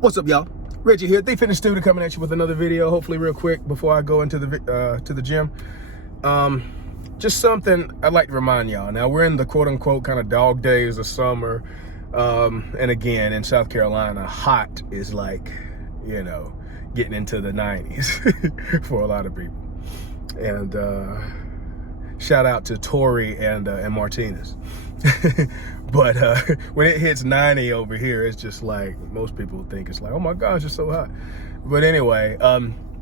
What's up, y'all? Reggie here, Thief Fitness Studio, coming at you with another video, hopefully real quick before I go into the gym. Just something I'd like to remind y'all. Now, we're in the quote-unquote kind of dog days of summer, and again, in South Carolina, hot is like, you know, getting into the 90s for a lot of people. And shout out to Tori and Martinez. But when it hits 90 over here, it's just like, most people think it's like, oh my gosh, it's so hot. But anyway,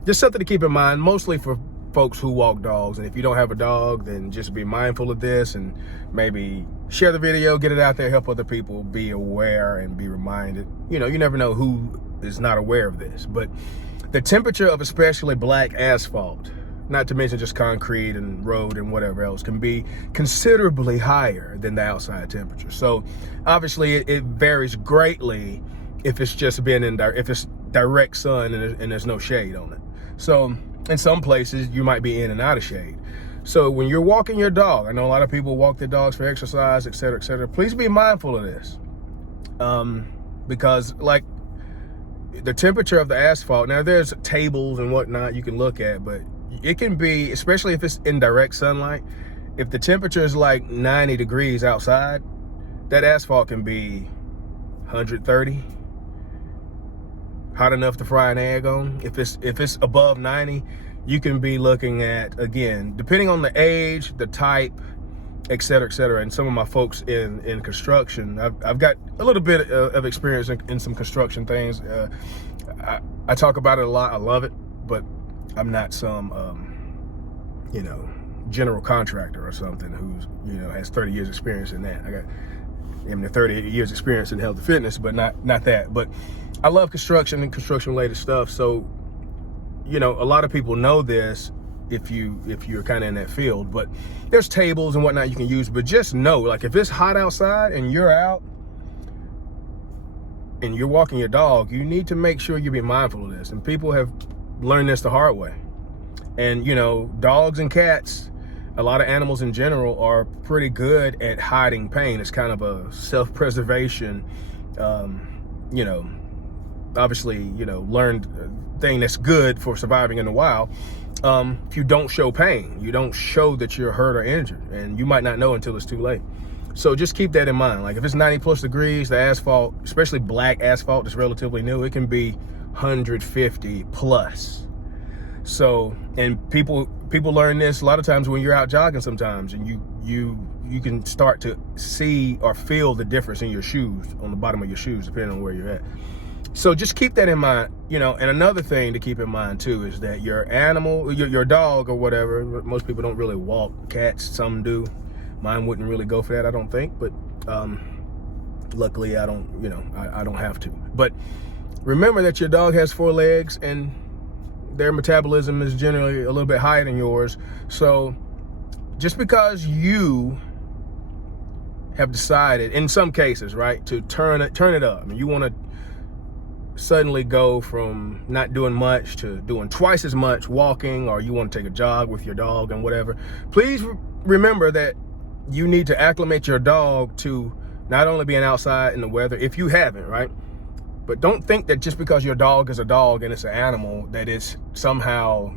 just something to keep in mind, mostly for folks who walk dogs. And if you don't have a dog, then just be mindful of this and maybe share the video, get it out there, help other people be aware and be reminded. You know, you never know who is not aware of this. But the temperature of especially black asphalt, not to mention just concrete and road and whatever else, can be considerably higher than the outside temperature. So obviously it varies greatly if it's just been if it's direct sun and there's no shade on it. So in some places you might be in and out of shade. So when you're walking your dog, I know a lot of people walk their dogs for exercise, etc., please be mindful of this. Because like the temperature of the asphalt, now there's tables and whatnot you can look at, but it can be, especially if it's in direct sunlight, if the temperature is like 90 degrees outside, that asphalt can be 130, hot enough to fry an egg on. If it's above 90, you can be looking at, again, depending on the age, the type, etc., and some of my folks in construction, I've got a little bit of experience in some construction things. I talk about it a lot. I love it, but I'm not some, you know, general contractor or something who's, you know, has 30 years experience in that. I got 30 years experience in health and fitness, but not that. But I love construction and construction related stuff. So, you know, a lot of people know this if you're kind of in that field, but there's tables and whatnot you can use. But just know, like, if it's hot outside and you're out and you're walking your dog, you need to make sure you be mindful of this. And people have learned this the hard way. And, you know, dogs and cats, a lot of animals in general, are pretty good at hiding pain. It's kind of a self-preservation, you know, obviously, you know, learned thing that's good for surviving in the wild. If you don't show pain, you don't show that you're hurt or injured, and you might not know until it's too late. So just keep that in mind. Like if it's 90 plus degrees, the asphalt, especially black asphalt that's relatively new, it can be 150 plus. So, and people learn this a lot of times when you're out jogging sometimes, and you can start to see or feel the difference in your shoes, on the bottom of your shoes, depending on where you're at. So just keep that in mind, you know. And another thing to keep in mind too is that your animal, your dog or whatever, most people don't really walk cats, some do. Mine wouldn't really go for that, I don't think, but luckily I don't, you know, I don't have to. But remember that your dog has 4 legs and their metabolism is generally a little bit higher than yours. So just because you have decided, in some cases, right, to turn it up, I mean, you want to suddenly go from not doing much to doing twice as much walking, or you want to take a jog with your dog and whatever, please remember that you need to acclimate your dog to not only being outside in the weather, if you haven't, right? But don't think that just because your dog is a dog and it's an animal, that it's somehow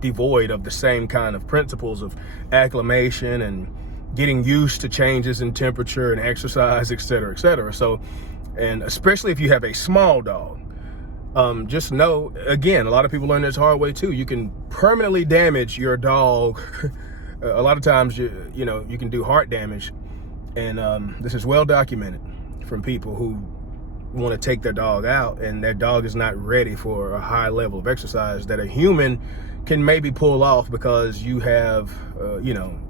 devoid of the same kind of principles of acclimation and getting used to changes in temperature and exercise, etc. So, and especially if you have a small dog, just know, again, a lot of people learn this the hard way too. You can permanently damage your dog. A lot of times, you know, you can do heart damage. And this is well documented from people who want to take their dog out and their dog is not ready for a high level of exercise that a human can maybe pull off, because you have, you know,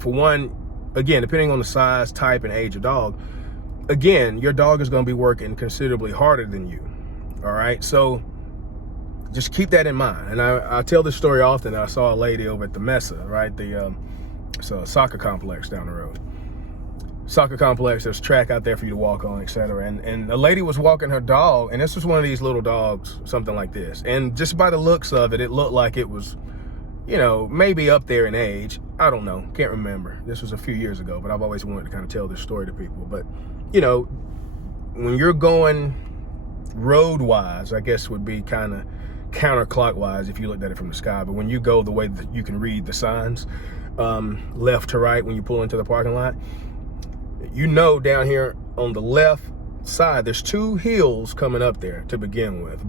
for one, again, depending on the size, type, and age of dog, again, your dog is going to be working considerably harder than you. All right. So just keep that in mind. And I tell this story often. I saw a lady over at the Mesa, right? It's a soccer complex down the road. Soccer complex, there's track out there for you to walk on, etc. And a lady was walking her dog, and this was one of these little dogs, something like this. And just by the looks of it, it looked like it was, you know, maybe up there in age. I don't know, can't remember. This was a few years ago, but I've always wanted to kind of tell this story to people. But, you know, when you're going road-wise, I guess would be kind of counterclockwise if you looked at it from the sky. But when you go the way that you can read the signs, left to right when you pull into the parking lot, you know down here on the left side, there's 2 hills coming up there to begin with.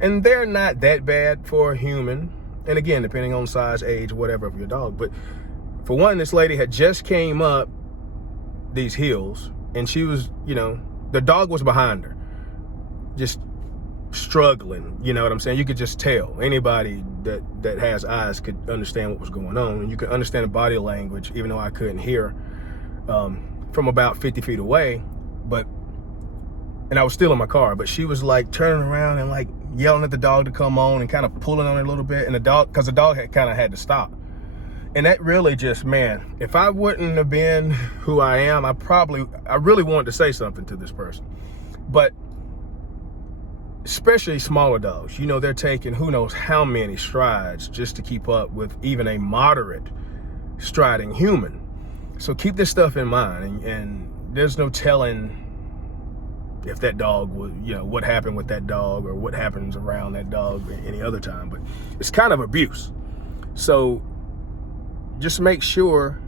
And they're not that bad for a human. And again, depending on size, age, whatever of your dog. But for one, this lady had just came up these hills, and she was, you know, the dog was behind her, just struggling, you know what I'm saying? You could just tell. Anybody that has eyes could understand what was going on, and you could understand the body language, even though I couldn't hear from about 50 feet away. And I was still in my car, but she was like turning around and like yelling at the dog to come on and kind of pulling on it a little bit, and the dog, because the dog had kind of had to stop. And that really just, man, if I wouldn't have been who I am, I really wanted to say something to this person. But especially smaller dogs, you know, they're taking who knows how many strides just to keep up with even a moderate striding human. So keep this stuff in mind, and there's no telling if that dog was, you know, what happened with that dog or what happens around that dog any other time. But it's kind of abuse. So just make sure,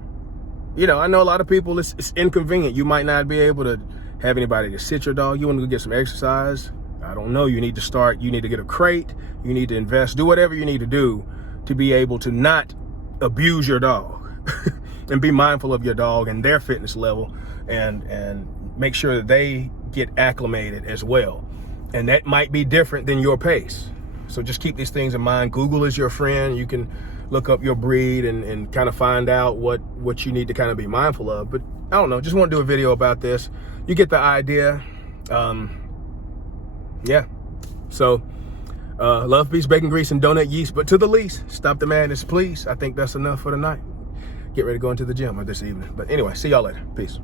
you know, I know a lot of people, it's inconvenient. You might not be able to have anybody to sit your dog. You want to go get some exercise. I don't know. You need to get a crate. You need to invest, do whatever you need to do to be able to not abuse your dog and be mindful of your dog and their fitness level, and make sure that they get acclimated as well. And that might be different than your pace. So just keep these things in mind. Google is your friend. You can look up your breed and kind of find out what you need to kind of be mindful of. But I don't know, just want to do a video about this. You get the idea. Yeah. So love, peace, bacon grease, and donut yeast. But to the least, stop the madness, please. I think that's enough for the night. Get ready to go into the gym this evening. But anyway, see y'all later. Peace.